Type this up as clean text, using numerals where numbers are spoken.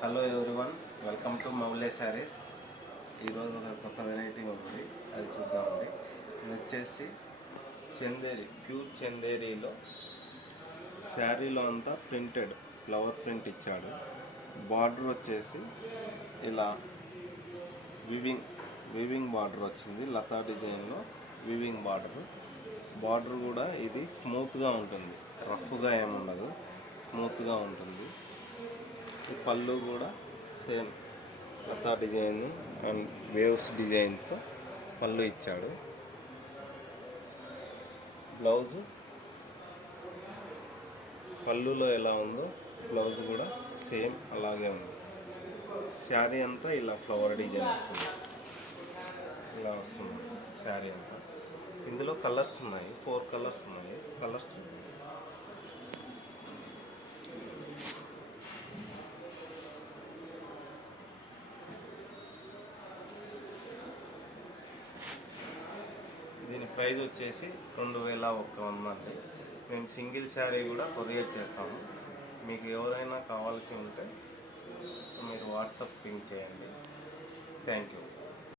Hello everyone, welcome to Moule Sarees. ఈరోజు ఒక కొత్త వెరైటీ ఉంది, అది చూద్దామండి. ఇది వచ్చేసి చందేరి, ప్యూర్ చందేరిలో శారీలో అంతా ప్రింటెడ్ ఫ్లవర్ ప్రింట్ ఇచ్చాడు. బార్డర్ వచ్చేసి ఇలా వివింగ్ బార్డర్ వచ్చింది. లతా డిజైన్లో వివింగ్ బార్డర్ కూడా ఇది స్మూత్గా ఉంటుంది, రఫ్గా ఏముండదు, స్మూత్గా ఉంటుంది. ఈ పళ్ళు కూడా సేమ్ లతా డిజైన్ అండ్ వేవ్స్ డిజైన్తో పళ్ళు ఇచ్చాడు. బ్లౌజు పళ్ళులో ఎలా ఉందో బ్లౌజ్ కూడా సేమ్ అలాగే ఉంది. శారీ అంతా ఇలా ఫ్లవర్ డిజైన్ వస్తుంది, ఇలా వస్తుంది శారీ అంతా. ఇందులో కలర్స్ ఉన్నాయి, 4 కలర్స్ ఉన్నాయి. కలర్స్ చూడండి. దీని ప్రైస్ వచ్చేసి 2100 అండి. మేము సింగిల్ శారీ కూడా కొరియర్ చేస్తాము. మీకు ఎవరైనా కావాల్సి ఉంటే మీరు వాట్సాప్ పింక్ చేయండి. Thank you.